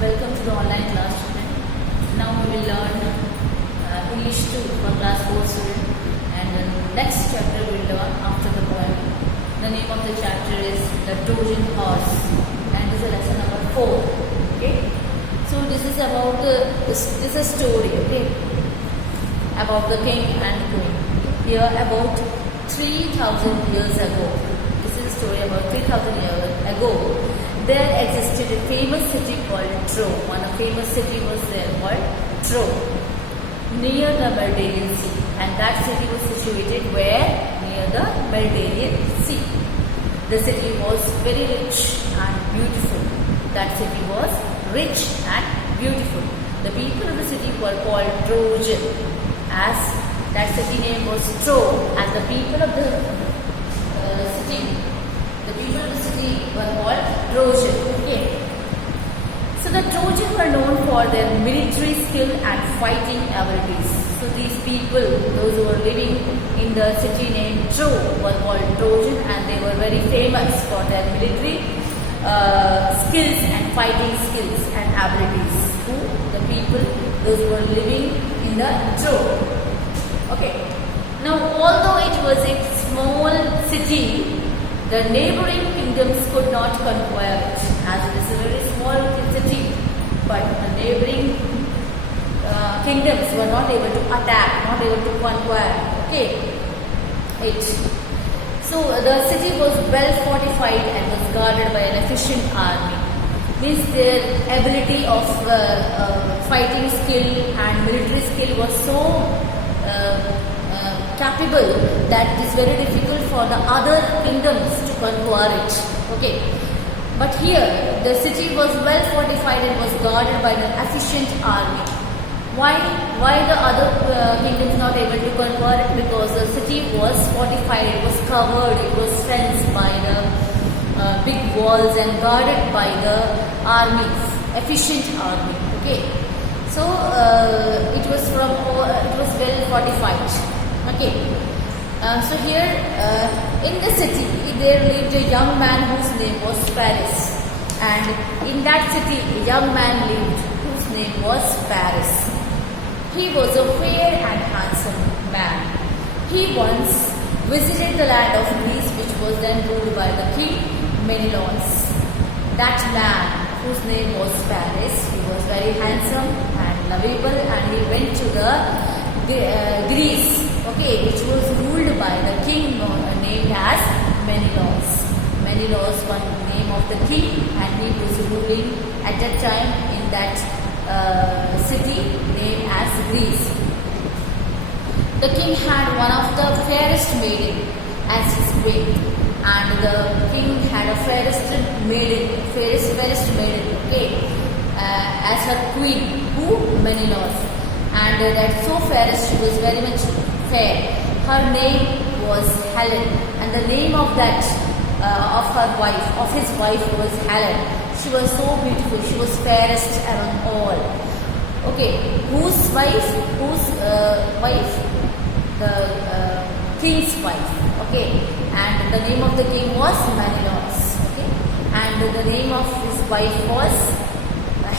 Welcome to the online class, student. Now we will learn English 2 for class 4 student, and the next chapter we will learn after the poem. The name of the chapter is The Trojan Horse, and this is lesson number 4. Okay, so this is about this is a story. Okay, about the king and queen. Here about 3,000 years ago. This is a story about 3,000 years ago. There existed a famous city called Troy. One famous city was there called Troy, near the Mediterranean Sea, and that city was situated where? Near the Mediterranean Sea. The city was very rich and beautiful. That city was rich and beautiful. The people of the city were called Trojan, as that city name was Troy, and the people of the city were called Trojan. Okay. So the Trojans were known for their military skill and fighting abilities. So these people, those who were living in the city named Troy, were called Trojan, and they were very famous for their military skills and fighting skills and abilities. Who? The people, those who were living in the Troy. Okay. Now, although it was a small city, the neighboring kingdoms could not conquer it, as it is a very small city. But the neighboring kingdoms were not able to attack, not able to conquer. Okay, it. So the city was well fortified and was guarded by an efficient army. Means their ability of fighting skill and military skill was so capable that it is very difficult for the other kingdoms to conquer it. Okay, but here the city was well fortified and was guarded by an efficient army. Why the other kingdoms not able to conquer it? Because the city was fortified, it was covered, it was fenced by the big walls and guarded by the armies, efficient army. Okay, so it was well fortified. Okay, so here in the city there lived a young man whose name was Paris, and in that city a young man lived whose name was Paris. He was a fair and handsome man. He once visited the land of Greece, which was then ruled by the king Menelaus. That man whose name was Paris, he was very handsome and lovable, and he went to the Greece. Okay, which was ruled by the king named as Menelaus. Menelaus was the name of the king, and he was ruling at that time in that city named as Greece. The king had one of the fairest maiden as his queen, and the king had a fairest maiden, okay, as her queen, who? Menelaus. And that so fairest, she was very much fair. Her name was Helen, and the name of that of his wife was Helen. She was so beautiful. She was fairest among all. Okay, whose wife? The king's wife. Okay, and the name of the king was Menelaus. Okay, and the name of his wife was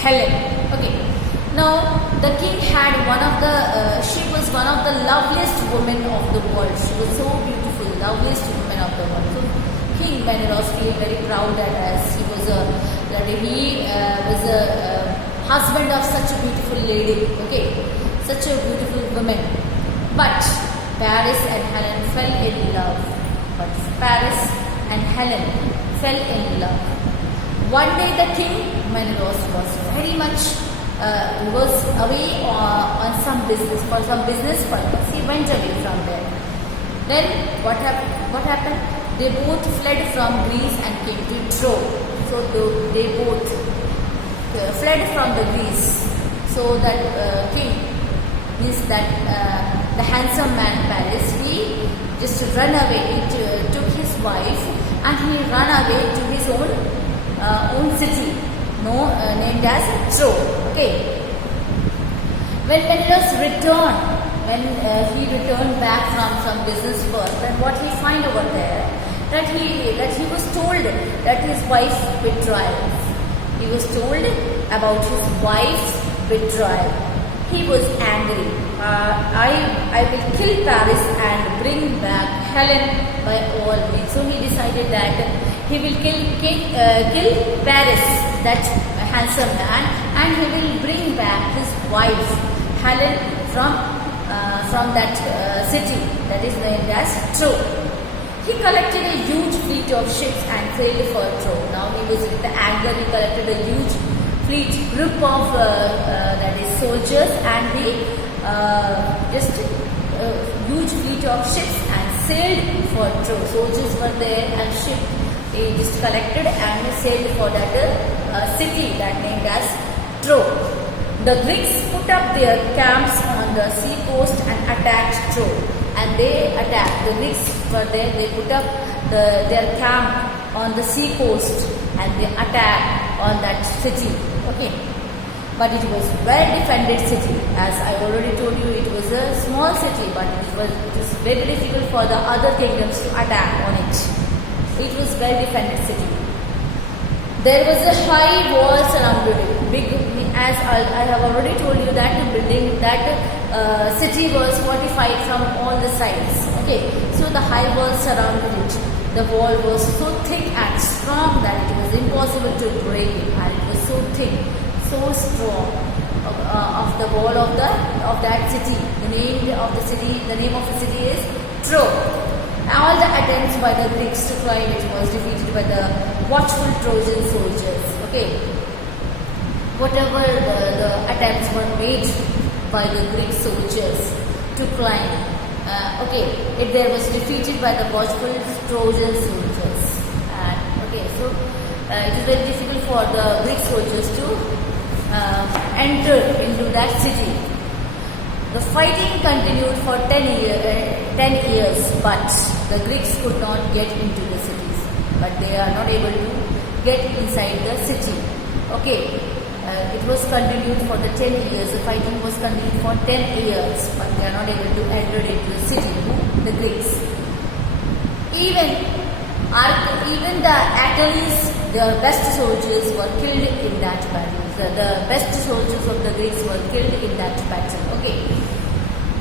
Helen. Okay. Now, the king had she was one of the loveliest women of the world. She was so beautiful, loveliest woman of the world. So, King Menelaus felt very proud that he was a husband of such a beautiful lady. Okay, such a beautiful woman. But Paris and Helen fell in love. One day, the king Menelaus was very much. Was away on some business purpose. He went away from there. Then what happened? They both fled from Greece and came to Troy. So they both fled from the Greece. So that king means that the handsome man Paris, he just ran away. He took his wife and he ran away to his own city. Named as Troy. Okay. When Menelaus returned, he returned back from some business work, then what he find over there? That he was told that his wife betrayed. He was told about his wife's betrayal. He was angry. I will kill Paris and bring back Helen by all means. So he decided that he will kill Paris, that handsome man, and he will bring back his wife Helen from that city that is named as Troy. He collected a huge fleet of ships and sailed for Troy. Now he was with the anger. He collected a huge group of that is soldiers, and he huge fleet of ships and sailed for Troy. Soldiers were there and ship he just collected and he sailed for that city that named as Troy. The Greeks put up their camps on the sea coast and attacked Troy. And they attacked. The Greeks were there. They put up their camp on the sea coast and they attacked on that city. Okay. But it was well defended city. As I already told you, it was a small city, but it was very difficult for the other kingdoms to attack on it. It was well defended city. There was a high wall surrounded it. As I have already told you that the building, that city was fortified from all the sides. Okay, so the high wall surrounded it. The wall was so thick and strong that it was impossible to break it, and it was so thick, so strong of the wall of that city. The name of the city is Troy. All the attempts by the Greeks to climb it was defeated by the watchful Trojan soldiers. Okay, whatever the attempts were made by the Greek soldiers to climb, it there was defeated by the watchful Trojan soldiers. And so it is very difficult for the Greek soldiers to enter into that city. The fighting continued for 10 years, but the Greeks could not get into the cities. But they are not able to get inside the city. Okay, it was continued for the 10 years. The fighting was continued for 10 years, but they are not able to enter into the city. The Greeks. Even the Achilles, their best soldiers, were killed in that battle. The best soldiers of the Greeks were killed in that battle. Okay.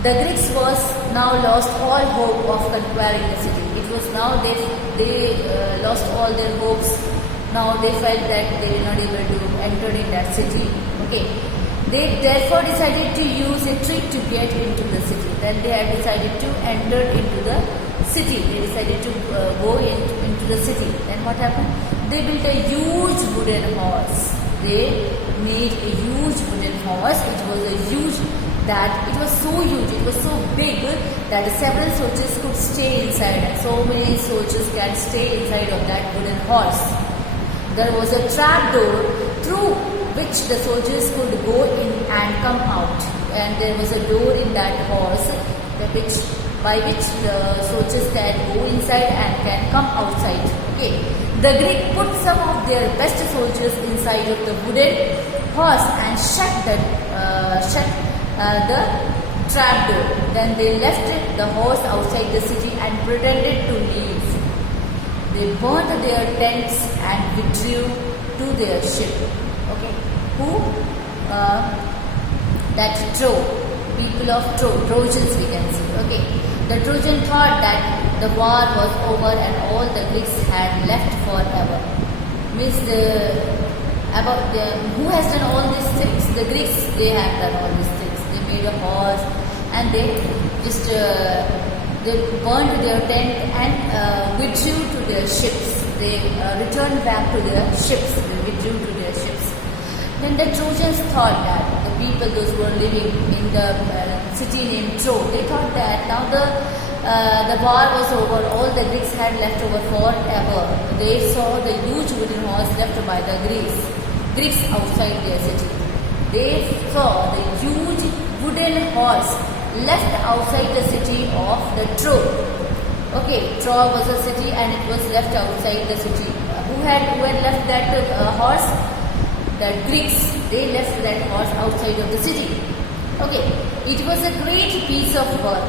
The Greeks was now lost all hope of conquering the city. It was now they lost all their hopes. Now they felt that they were not able to enter in that city. Okay. They therefore decided to use a trick to get into the city. Then they had decided to enter into the city. They decided to go into the city. Then what happened? They built a huge wooden horse. They made a huge wooden horse. It was so huge, it was so big that several soldiers could stay inside. So many soldiers can stay inside of that wooden horse. There was a trap door through which the soldiers could go in and come out. And there was a door in that horse by which the soldiers can go inside and can come outside. Okay. The Greek put some of their best soldiers inside of the wooden horse and shut the trap door. Then they left the horse outside the city and pretended to leave. They burnt their tents and withdrew to their ship. Okay, that Troy, people of Troy, Trojans we can see. Okay, the Trojan thought that the war was over and all the Greeks had left forever. Means who has done all these things? The Greeks, they have done all these things. They made a horse and they just they burned their tent and withdrew to their ships. They returned back to their ships. They withdrew to their ships. Then the Trojans thought that the people, those who were living in the city named Troy, they thought that now the war was over. All the Greeks had left over forever. They saw the huge wooden horse left by the Greeks outside their city. They saw the huge wooden horse left outside the city of the Troy. Okay, Troy was a city and it was left outside the city. Who had left that horse? The Greeks. They left that horse outside of the city. Okay, it was a great piece of work.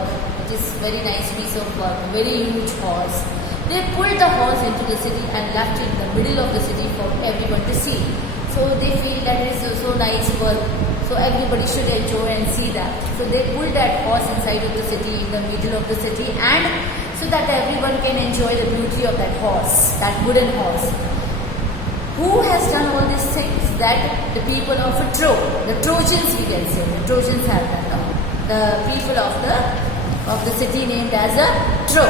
It is very nice piece of work, very huge horse. They pulled the horse into the city and left it in the middle of the city for everyone to see. So they feel that it is so nice work. So everybody should enjoy and see that. So they pulled that horse inside of the city, in the middle of the city, and so that everyone can enjoy the beauty of that horse, that wooden horse. Who has done all these things? That the people of the Trojans, we can say. The Trojans have done. No? The people of the city named as a Troy.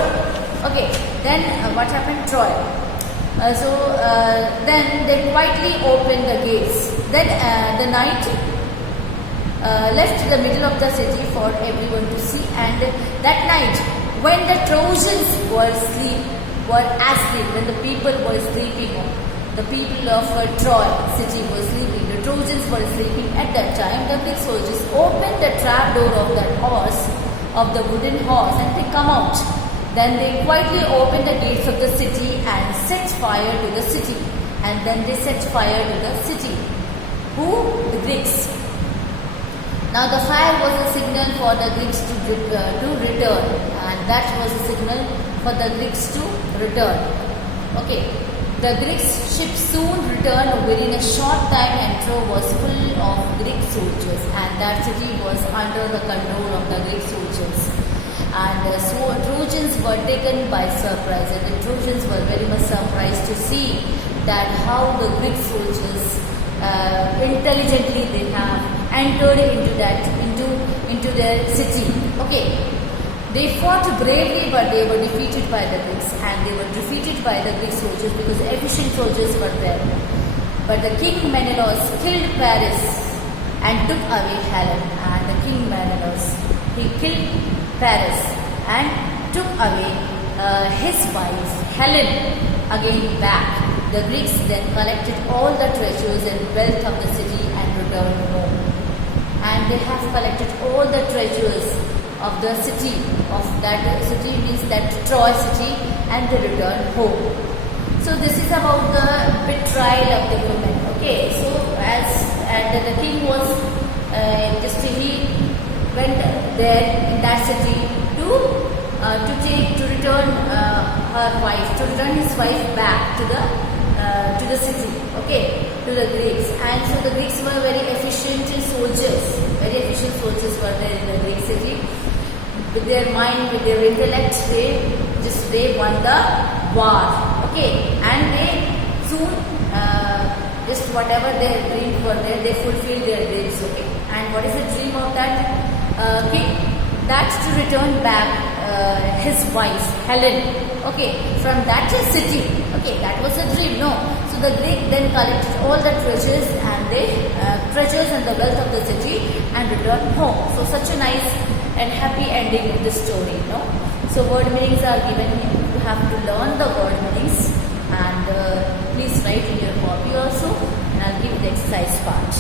Okay. Then what happened? Troy. Then they quietly opened the gates. Then the knight left the middle of the city for everyone to see. And that night, when the Trojans were asleep, when the people were sleeping, the people of Troy city were sleeping, the Trojans were sleeping. At that time, the Greek soldiers opened the trap door of that horse, of the wooden horse, and they come out. Then they quietly opened the gates of the city and set fire to the city. And then they set fire to the city. Who? The Greeks. Now the fire was a signal for the Greeks to return, and that was a signal for the Greeks to return. Okay. The Greek ship soon returned within a short time, and Troy was full of Greek soldiers, and that city was under the control of the Greek soldiers. And so Trojans were taken by surprise, and the Trojans were very much surprised to see that how the Greek soldiers intelligently they have entered into their city. Okay. They fought bravely, but they were defeated by the Greeks, and they were defeated by the Greek soldiers because efficient soldiers were there. But the king Menelaus killed Paris and took away Helen. And the king Menelaus, he killed Paris and took away his wife Helen again back. The Greeks then collected all the treasures and wealth of the city and returned home. And they have collected all the treasures of the city, means that Troy city, and they return home. So this is about the betrayal of the women. Okay, so and the king was he went there in that city to return his wife back to the city. Okay, to the Greeks. And so the Greeks were very efficient soldiers. Very efficient soldiers were there in the Greek city. With their mind, with their intellect, they won the war. Okay, and they soon just whatever their dreams were there, they fulfilled their dreams. Okay, and what is the dream of that king? That's to return back his wife Helen. Okay, from that city. Okay, that was the dream. No, so the Greek then collected all the treasures and the wealth of the city and returned home. So such a nice and happy ending of the story, no? So word meanings are given here. You have to learn the word meanings, and please write in your copy also, and I'll give the exercise part.